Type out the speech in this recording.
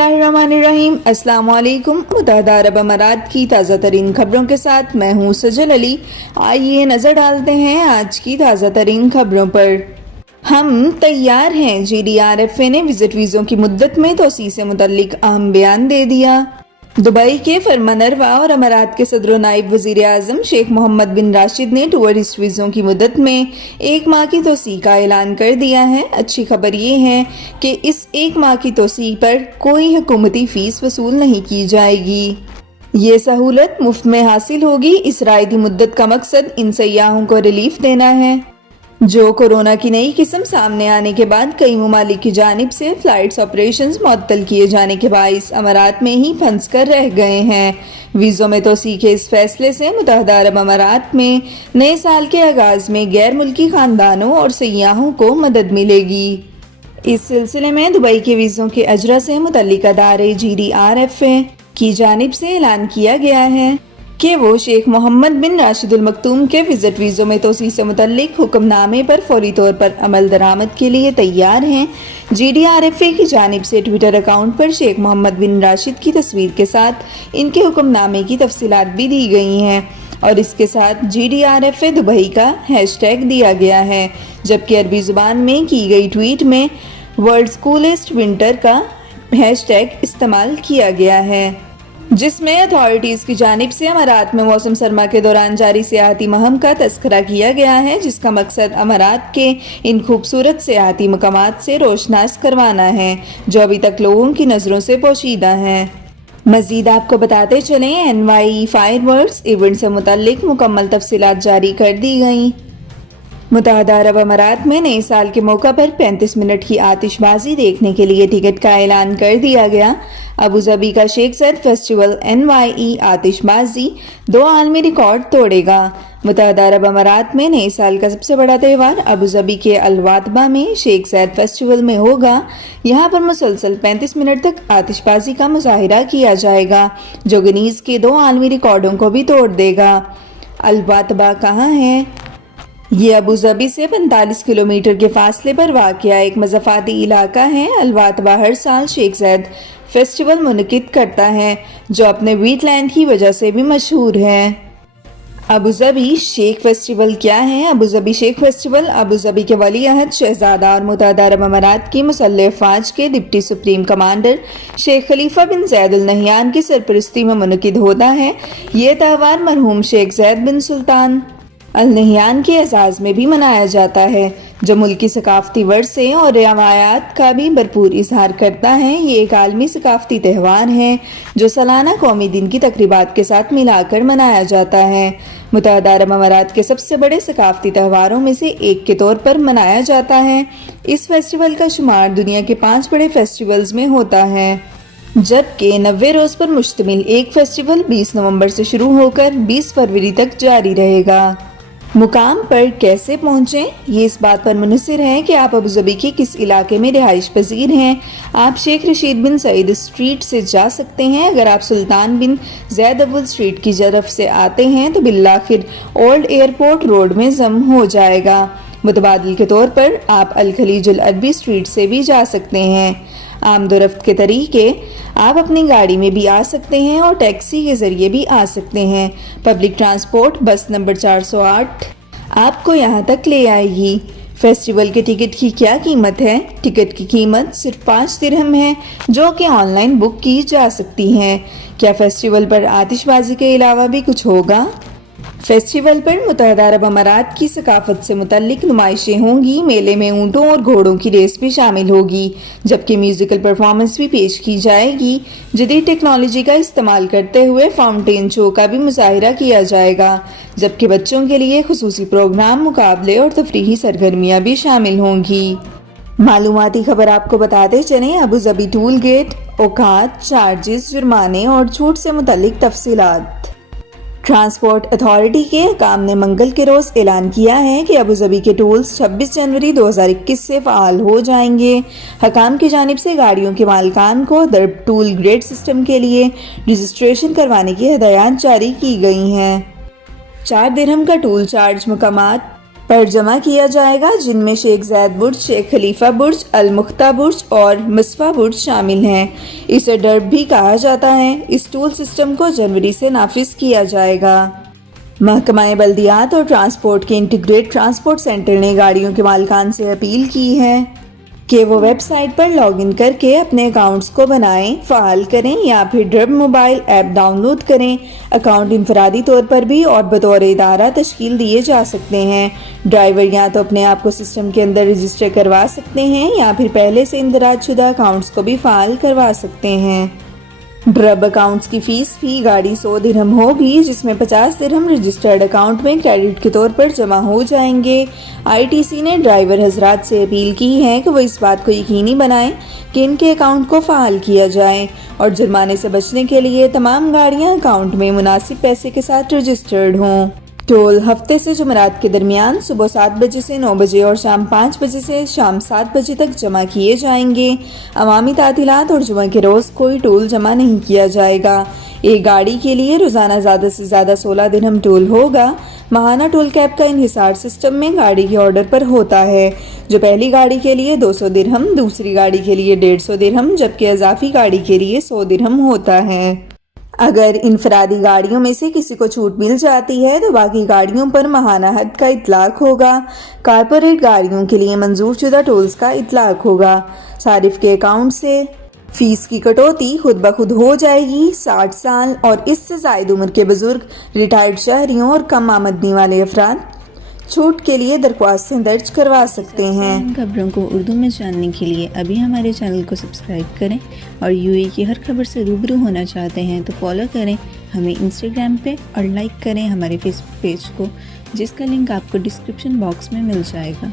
बिस्मिल्लाहिर्रहमानिर्रहीम। अस्सलाम वालेकुम। मुत्तहदा अरब अमारात की ताज़ा तरीन खबरों के साथ मैं हूँ सजल अली। आइए नज़र डालते हैं आज की ताज़ा तरीन खबरों पर। हम तैयार हैं। GDRFA ने विजिट वीज़ों की मुद्दत में तोसी से मुतल्लिक अहम बयान दे दिया। दुबई के फरमानरवा और अमारात के सदर नाइब वज़ीर आज़म शेख मोहम्मद बिन राशिद ने टूरिस्ट वीज़ों की मुद्दत में 1 माह की तोसी का ऐलान कर दिया है। अच्छी खबर ये है कि इस 1 माह की तोसी पर कोई हुकूमती फ़ीस वसूल नहीं की जाएगी। ये सहूलत मुफ्त में हासिल होगी। इस रायती मुद्दत का मकसद इन सयाहों को रिलीफ देना है जो कोरोना की नई किस्म सामने आने के बाद कई ममालिक की जानिब से फ़्लाइट्स ऑपरेशंस मुअत्तल किए जाने के बाइस अमारात में ही फंस कर रह गए हैं। वीज़ों में तोसी के इस फैसले से मुत्तहदा अरब अमारात में नए साल के आगाज़ में गैर मुल्की ख़ानदानों और सयाहों को मदद मिलेगी। इस सिलसिले में दुबई के वीज़ों के अजरा से मुतल्लिक अदारे GDRFA की जानिब से ऐलान किया गया है कि वो शेख मोहम्मद बिन राशिद अल मखतूम के विजिट वीज़ों में तोसी से मुतल्लिक हुक्मनामे पर फौरी तौर पर अमल दरामद के लिए तैयार हैं। GDRFA की जानिब से ट्विटर अकाउंट पर शेख मोहम्मद बिन राशिद की तस्वीर के साथ इनके हुक्मनामे की तफसीलात भी दी गई हैं और इसके साथ GDRFA दुबई का हैशटैग दिया गया है, जबकि अरबी ज़ुबान में की गई ट्वीट में वर्ल्ड्स कूलेस्ट विंटर का हैशटैग इस्तेमाल किया गया है, जिसमें अथॉरिटीज़ की जानिब से अमारात में मौसम सरमा के दौरान जारी सियाहती महम का तस्करा किया गया है, जिसका मकसद अमारात के इन खूबसूरत सियाहती मकामात से रोशनास करवाना है जो अभी तक लोगों की नज़रों से पोशीदा हैं। मज़ीद आपको बताते चलें, NYE फायरवर्क्स इवेंट से मुतल्लिक मुकम्मल तफसीलात जारी कर दी गई। मुत्तहदा अरब अमारात में नए साल के मौका पर 35 मिनट की आतिशबाजी देखने के लिए टिकट का ऐलान कर दिया गया। अबू धाबी का शेख ज़ैद फेस्टिवल NYE आतिशबाजी 2 आलमी रिकॉर्ड तोड़ेगा। मुत्तहदा अरब अमारात में नए साल का सबसे बड़ा त्यौहार अबू धाबी के अल-वातबा में शेख ज़ैद फेस्टिवल में होगा। यहाँ पर मुसलसल 35 मिनट तक आतिशबाजी का मुजाहिरा किया जाएगा जो गिनीज के 2 आलमी रिकॉर्डों को भी तोड़ देगा। अल-वातबा कहाँ है? ये अबू धाबी से 45 किलोमीटर के फासले पर वाक़या एक मज़ाफ़ाती इलाका है। अल-वातबा हर साल शेख ज़ैद फेस्टिवल मुनक़िद करता है जो अपने वीटलैंड की वजह से भी मशहूर है। अबू धाबी शेख फेस्टिवल क्या है? Abu Dhabi Sheikh festival Abu Dhabi के वली अहद शहजादा और मुत्तहदा अरब अमारात की मुसल्लह अफ़वाज के डिप्टी सुप्रीम कमांडर शेख खलीफा बिन ज़ैद अल नहयान की सरपरस्ती में मुनक़िद होता है। ये त्यौहार मरहूम शेख ज़ैद बिन सुल्तान अल नहयान के एजाज़ में भी मनाया जाता है जो मुल्क की सकाफ़ती वर्से और रवायात का भी भरपूर इजहार करता है। ये एक आलमी सकाफ़ती त्यौहार है जो सालाना कौमी दिन की तकरीबात के साथ मिलाकर मनाया जाता है। मुत्तहदा अरब अमारात के सबसे बड़े सकाफ़ती त्यौहारों में से एक के तौर पर मनाया जाता है। इस फेस्टिवल का शुमार दुनिया के 5 बड़े फेस्टिवल्स में होता है, जबकि 90 रोज़ पर मुश्तमिल एक फेस्टिवल 20 नवंबर से शुरू होकर 20 फरवरी तक जारी रहेगा। मुकाम पर कैसे पहुँचें? ये इस बात पर मुनहसिर है कि आप अबू धाबी के किस इलाके में रिहाइश पजीर हैं। आप शेख रशीद बिन सईद स्ट्रीट से जा सकते हैं। अगर आप सुल्तान बिन ज़ैद अव्वल स्ट्रीट की तरफ से आते हैं तो बिल्लाखिर ओल्ड एयरपोर्ट रोड में जम हो जाएगा। मुतबादिल के तौर पर आप अल खलीज अल अरबी स्ट्रीट से भी जा सकते हैं। आमदोरफ्त के तरीके, आप अपनी गाड़ी में भी आ सकते हैं और टैक्सी के ज़रिए भी आ सकते हैं। पब्लिक ट्रांसपोर्ट बस नंबर 408 आपको यहाँ तक ले आएगी। फेस्टिवल के टिकट की क्या कीमत है? टिकट की कीमत सिर्फ 5 दिरहम है जो कि ऑनलाइन बुक की जा सकती हैं। क्या फेस्टिवल पर आतिशबाजी के अलावा भी कुछ होगा? फेस्टिवल पर मुत्तहदा अरब अमारात की सकाफत से मुतल्लिक नुमाइशें होंगी। मेले में ऊँटों और घोड़ों की रेस भी शामिल होगी, जबकि म्यूजिकल परफॉर्मेंस भी पेश की जाएगी। जदीद टेक्नोलॉजी का इस्तेमाल करते हुए फाउंटेन शो का भी मुजाहिरा किया जाएगा, जबकि बच्चों के लिए खुसूसी प्रोग्राम, मुकाबले और तफरीही सरगर्मियाँ भी शामिल होंगी। मालूमाती खबर आपको बताते चलें, अबू धाबी टूल गेट, औकात, चार्जेस, जुर्माने और छूट से मुतल्लिक तफसीलात। ट्रांसपोर्ट अथॉरिटी के हुकाम ने मंगल के रोज़ ऐलान किया है कि अबू धाबी के टूल्स 26 जनवरी 2021 से फ़ाल हो जाएंगे। हुकाम की जानिब से गाड़ियों के मालिकान को दरब टूल ग्रेड सिस्टम के लिए रजिस्ट्रेशन करवाने की हिदायत जारी की गई हैं। 4 दिरहम का टूल चार्ज मकामात پر جمع کیا جائے گا، جن میں شیخ زاید برج، شیخ خلیفہ برج، المختہ برج اور مصفہ برج شامل ہیں۔ اسے ڈرب بھی کہا جاتا ہے۔ اس ٹول سسٹم کو جنوری سے نافذ کیا جائے گا۔ محکمہ بلدیات اور ٹرانسپورٹ کے انٹیگریٹ ٹرانسپورٹ سینٹر نے گاڑیوں کے مالکان سے اپیل کی ہے کہ وہ ویب سائٹ پر لاگ ان کر کے اپنے اکاؤنٹس کو بنائیں، فعال کریں یا پھر ڈرب موبائل ایپ ڈاؤن لوڈ کریں۔ اکاؤنٹ انفرادی طور پر بھی اور بطور ادارہ تشکیل دیے جا سکتے ہیں۔ ڈرائیور یا تو اپنے آپ کو سسٹم کے اندر رجسٹر کروا سکتے ہیں یا پھر پہلے سے اندراج شدہ اکاؤنٹس کو بھی فعال کروا سکتے ہیں۔ ڈرب اکاؤنٹس کی فیس فی گاڑی 100 درہم ہوگی، جس میں 50 درہم رجسٹرڈ اکاؤنٹ میں کریڈٹ کے طور پر جمع ہو جائیں گے۔ آئی ٹی سی نے ڈرائیور حضرات سے اپیل کی ہے کہ وہ اس بات کو یقینی بنائیں کہ ان کے اکاؤنٹ کو فعال کیا جائے اور جرمانے سے بچنے کے لیے تمام گاڑیاں اکاؤنٹ میں مناسب پیسے کے ساتھ رجسٹرڈ ہوں۔ ٹول ہفتے سے جمعرات کے درمیان صبح 7 بجے سے 9 بجے اور شام 5 بجے سے شام 7 بجے تک جمع کیے جائیں گے۔ عوامی تعطیلات اور جمعہ کے روز کوئی ٹول جمع نہیں کیا جائے گا۔ ایک گاڑی کے لیے روزانہ زیادہ سے زیادہ 16 درہم ٹول ہوگا۔ ماہانہ ٹول کیپ کا انحصار سسٹم میں گاڑی کے آرڈر پر ہوتا ہے، جو پہلی گاڑی کے لیے 200 درہم، دوسری گاڑی کے لیے 150 درہم جبکہ اضافی گاڑی کے لیے 100 درہم ہوتا ہے۔ اگر انفرادی گاڑیوں میں سے کسی کو چھوٹ مل جاتی ہے تو باقی گاڑیوں پر ماہانہ حد کا اطلاق ہوگا۔ کارپوریٹ گاڑیوں کے لیے منظور شدہ ٹولز کا اطلاق ہوگا۔ صارف کے اکاؤنٹ سے فیس کی کٹوتی خود بخود ہو جائے گی۔ 60 سال اور اس سے زائد عمر کے بزرگ، ریٹائرڈ شہریوں اور کم آمدنی والے افراد چھوٹ کے لیے درخواستیں درج کروا سکتے ہیں۔ خبروں کو اردو میں جاننے کے لیے ابھی ہمارے چینل کو سبسکرائب کریں اور یو اے کی ہر خبر سے روبرو ہونا چاہتے ہیں تو فالو کریں ہمیں انسٹاگرام پہ اور لائک کریں ہمارے فیس بک پیج کو، جس کا لنک آپ کو ڈسکرپشن باکس میں مل جائے گا۔